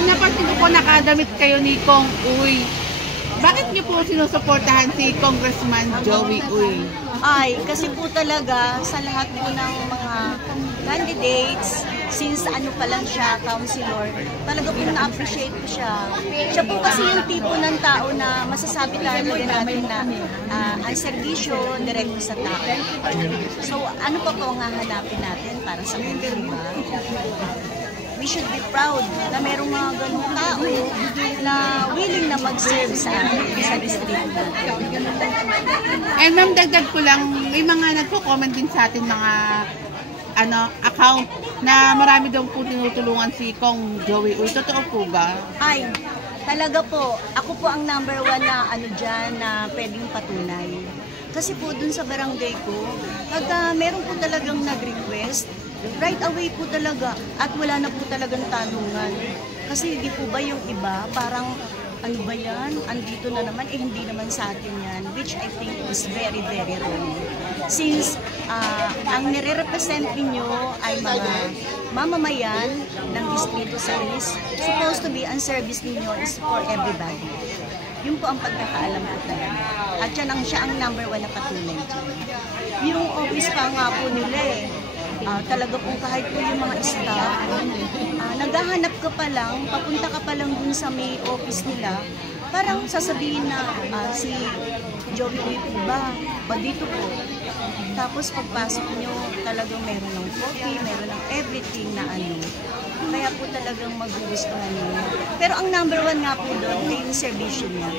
Ma'am, napansin ko po nakadamit kayo ni Kong Uy. Bakit niyo po sinusuportahan si Congressman Joey Uy? Ay, kasi po talaga sa lahat po ng mga candidates, since ano pa lang siya, councilor, talaga po na-appreciate ko siya. Siya po kasi yung tipo ng tao na masasabi talaga natin na ang serbisyo direkto sa tao. So, ano pa po ang hahanapin natin para sa kanya, diba? We should be proud na merong mga ganung tao na willing na mag-serve sa district natin. And ma'am, dagdag ko lang, may mga nagko-comment din sa atin mga account na marami daw po tinutulungan si Kong Joey Uy. Totoo po ba? Ay, talaga po. Ako po ang number 1 na dyan na pwedeng patunay. Kasi po dun sa barangay ko, pag meron po talagang nag-request, right away po talaga at wala na po talagang tanungan. Kasi hindi po ba yung iba, parang ano ba yan? Andito na naman, hindi naman sa atin yan. Which I think is very, very wrong. Since ang nire-represent ninyo ay mga mamamayan ng Distrito 6, supposed to be ang service ninyo is for everybody. Yun po ang pagkakaalam ko talaga. At yan siya ang number 1 na patunay dyan. Yung office pa nga po nila talaga po kahit po yung mga staff, naghahanap ka pa lang, papunta ka pa lang dun sa may office nila, parang sasabihin na si Joey Uy po ba? Dito po. Tapos pagpasok nyo, talagang meron ng coffee, meron ng everything na Kaya po talagang magugustuhan niyo. Pero ang number 1 nga po doon ay yung servisyo niya.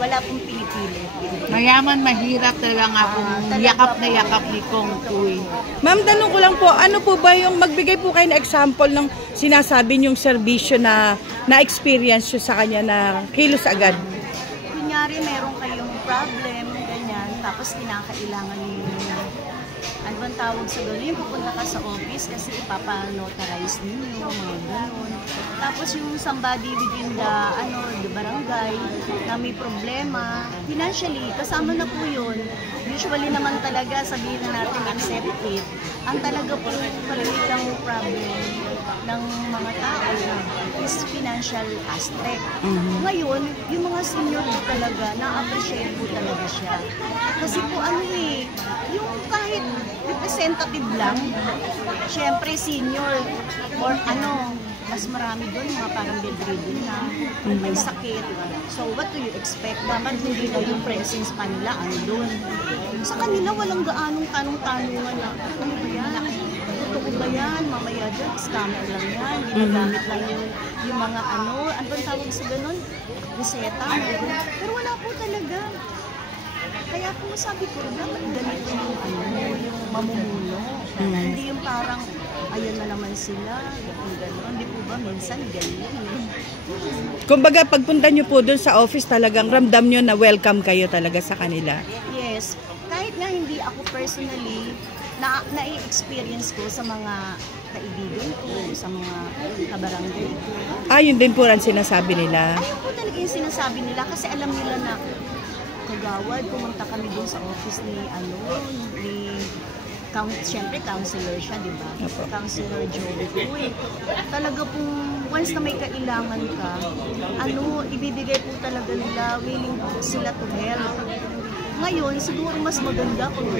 Wala pong pinipili. Mayaman, mahirap talaga nga pong yakap na yakap ni Kong Uy. Ma'am, tanong ko lang po, ano po ba yung magbigay po kayo na example ng sinasabi niyong serbisyo na na-experience nyo sa kanya na kilos agad? Kunyari, meron kayong problem, ganyan, tapos kinakailangan ninyo ano bang tawag sa gano'n? Yung pupunta ka sa office kasi ipapa-notarize ninyo, mga gano'n. Tapos yung somebody within the barangay na may problema, financially, kasama na po yun. Usually naman talaga, sabihin na natin accept it. Ang talaga po maliit ang problem ng mga tao is financial aspect. Ngayon, yung mga senior talaga, na-appreciate po talaga siya. Kasi po yung kahit representative lang, syempre senior or mas marami doon, mga parang bedridden na, may sakit. So what do you expect? Dapat hindi na yung presence pa nila doon. Sa kanila walang gaanong tanong-tanungan na, ano ba yan? Totoo ba yan? Mamaya dyan, scammer lang yan. Ginagamit lang yung mga ano bang tawag sa ganun? Reseta. Pero wala po talaga. Kaya po sabi ko, dapat ganito yung mamumuno. Hindi yung parang, ayan na naman sila, gano'n. Hindi po ba minsan ganyan? Kumbaga, pagpunta nyo po doon sa office, talagang ramdam nyo na welcome kayo talaga sa kanila? Yes. Kahit nga hindi ako personally, na-experience ko sa mga kaibigan ko, sa mga kabarangay ko. Yun din po ang sinasabi nila? Ayun po talaga yung sinasabi nila kasi alam nila na kagawad, pumunta kami doon sa office ni siyempre counselor siya, di ba? Counselor Joey Uy. Talaga pong once na may kailangan ka, ibibigay po talaga nila, willing po sila to help. Ngayon, siguro mas maganda kung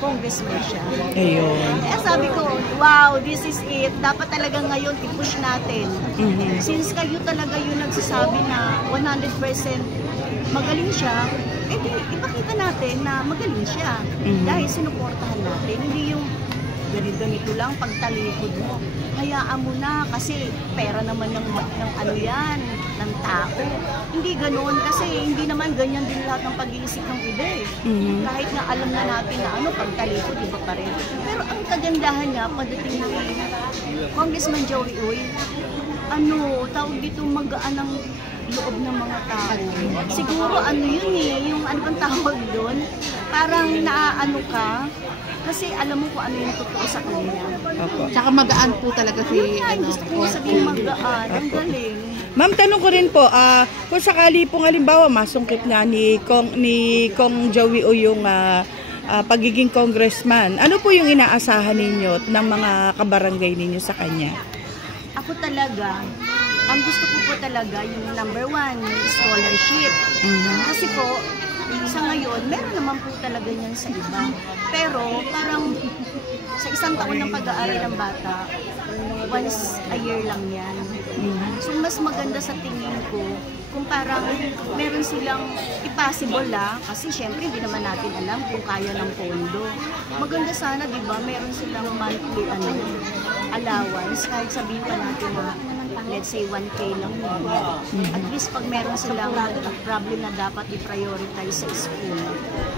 congressman siya. Ayun. Kaya sabi ko, wow, this is it. Dapat talaga ngayon i-push natin. Since kayo talaga yung nagsasabi na 100% magaling siya, ipakita natin na magaling siya. Dahil sinuportahan natin. Hindi yung ganito lang pagtalikod mo. Hayaan mo na kasi pera naman ng ng tao. Hindi ganoon kasi hindi naman ganyan din lahat ng pag-iisip ng iba Kahit na alam na natin na pagtalikod, iba pa rin. Pero ang kagandahan niya, pagdating ng Congressman Joey Uy, tawag dito magaan ng loob ng mga tao. Siguro yung bang tawag doon, parang ka, kasi alam mo kung ano yung totoo sa kanya. Tsaka magaan po talaga si gusto ko sabihin magaan, ang galing. Ma'am, tanong ko rin po, kung sakali pong halimbawa masungkit nga ni Kong Joey Uy yung pagiging congressman, ano po yung inaasahan ninyo ng mga kabarangay ninyo sa kanya? Ako talaga, ang gusto ko po talaga, yung number 1, yung scholarship. Kasi po, sa ngayon, meron naman po talaga yan sa iba. Pero parang sa isang taon ng pag-aaral ng bata, once a year lang yan. So mas maganda sa tingin ko kung parang meron silang possible kasi syempre hindi naman natin alam kung kaya ng pondo. Maganda sana, di ba, meron silang monthly allowance, kahit sabihin pa natin na let's say 1K lang yun. At least pag meron silang problem na dapat i-prioritize sa school,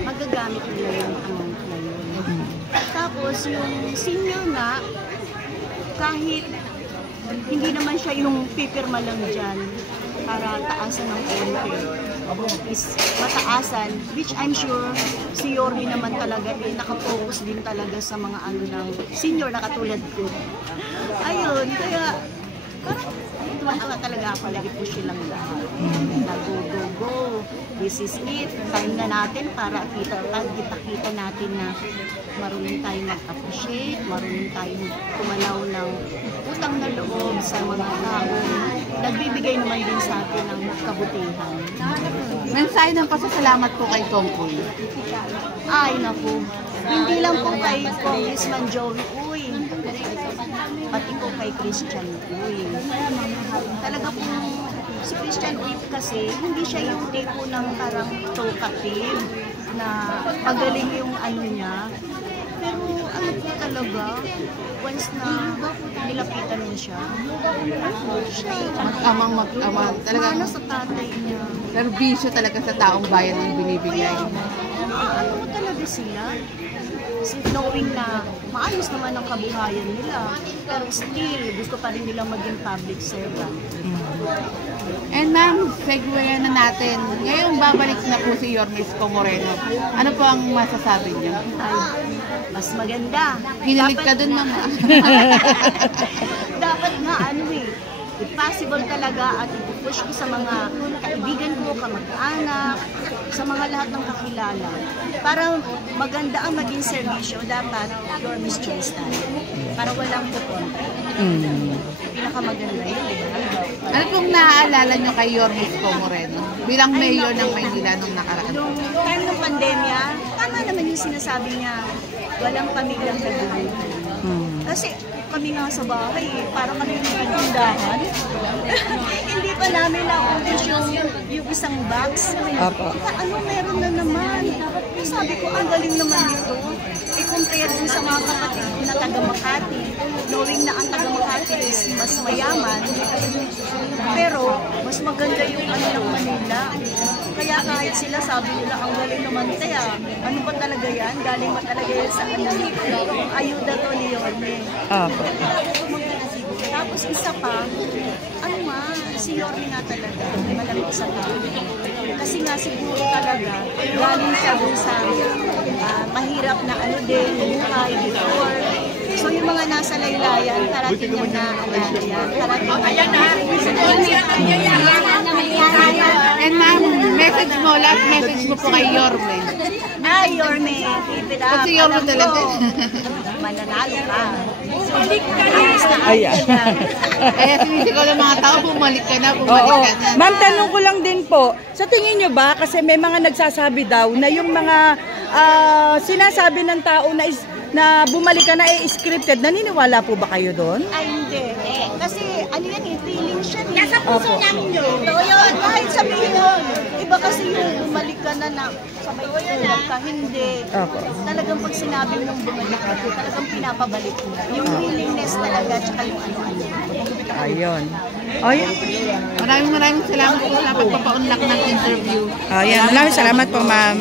magagamit nila yung amount na yun. Tapos yung senior nga, kahit hindi naman siya yung pipirma lang dyan para taasan ng konti, is mataasan, which I'm sure si Yorme naman talaga nakafocus din talaga sa mga ano ng senior na katulad ko. Ayun, kaya parang tuwa talaga ako, lagi po silang lahat. Go. This is it. Time na natin para kita natin na marunong tayong mag-appreciate, marunong tayong kumalaw ng utang na loob sa mga tao. Nagbibigay naman din sa atin ng kabutihan. Mensahe ng pasasalamat po kay Tongkoy. Ay, naku. Hindi lang po kay Congressman Joey Uy, pati po kay Christian Uy. Talaga po, si Christian Uy kasi, hindi siya yung tipo ng parang talkative na magaling yung ano niya. Pero ano po talaga, once na nilapitan mo siya, Mag-amang talaga. mana sa tatay niya. Serbisyo talaga sa taong bayan ang binibigay. Ano mo talaga sila? Knowing na maayos naman ang kabuhayan nila, pero still, gusto pa rin nilang maging public servant. And ma'am, segwayan na natin. Ngayon babalik na po si Yorme Isko Moreno. Ano po ang masasabi niyo? Ay, mas maganda. Hinalig ka dun, ma'am. Dapat nga, if possible talaga at ipupush ko sa mga kaibigan ko, kamag-anak, sa mga lahat ng kakilala. Para maganda ang maging serbisyo, dapat Yorme's choice tayo. Para walang pupunta. Pinakamaganda yun, di ba? Ano pong naaalala niyo kay Yorme Isko Moreno bilang mayor ng Maynila nung nakaraan? Nung time ng pandemya, tama naman yung sinasabi niya, walang pamilyang nagugulan. Kasi kami nga sa bahay, parang kami yung tindahan. Hindi pa namin na-accomplish yung isang box. Ano meron na naman? Sabi ko, ang galing naman nito. I-compare dun sa mga kapatid ko na taga Makati, knowing na ang taga Makati is mas mayaman, pero mas maganda yung ano ng Manila. Kaya kahit sila sabi nila, ang galing naman kaya, ano ba talaga yan? Galing ba talaga yan sa ano? Ayuda to ni Yorme. Tapos isa pa, ano nga, si Yorme nga talaga, malamig sa tao. Kasi nga siguro talaga, galing siya dun sa mahirap na ano din, buhay, before. So yung mga nasa laylayan, parating yung naalala yan. Parating And ma'am, message mo, last message mo po kay Yorme. Ay, Yorme, keep it up. Kasi Yorme Alam talaga. ko, mananalo ka. Ayan. Kaya sinisigaw ng mga tao, bumalik ka na. Ma'am, tanong ko lang din po, sa tingin nyo ba, kasi may mga nagsasabi daw na yung mga sinasabi ng tao na bumalik ka na scripted, naniniwala po ba kayo doon? Ay, hindi. Kasi ano yan, feeling siya. Nasa puso namin yun. Ito yun, kahit sabihin yun. Iba kasi yung bumalik ka na sabay tulog ka, hindi. Talagang pag sinabi mong bumalik ka, talagang pinapabalik mo. Yung willingness talaga, tsaka yung ano-ano. Ayun. Ayun. Maraming salamat po sa pagpapaunlak ng interview. Ayun. Maraming salamat po, ma'am.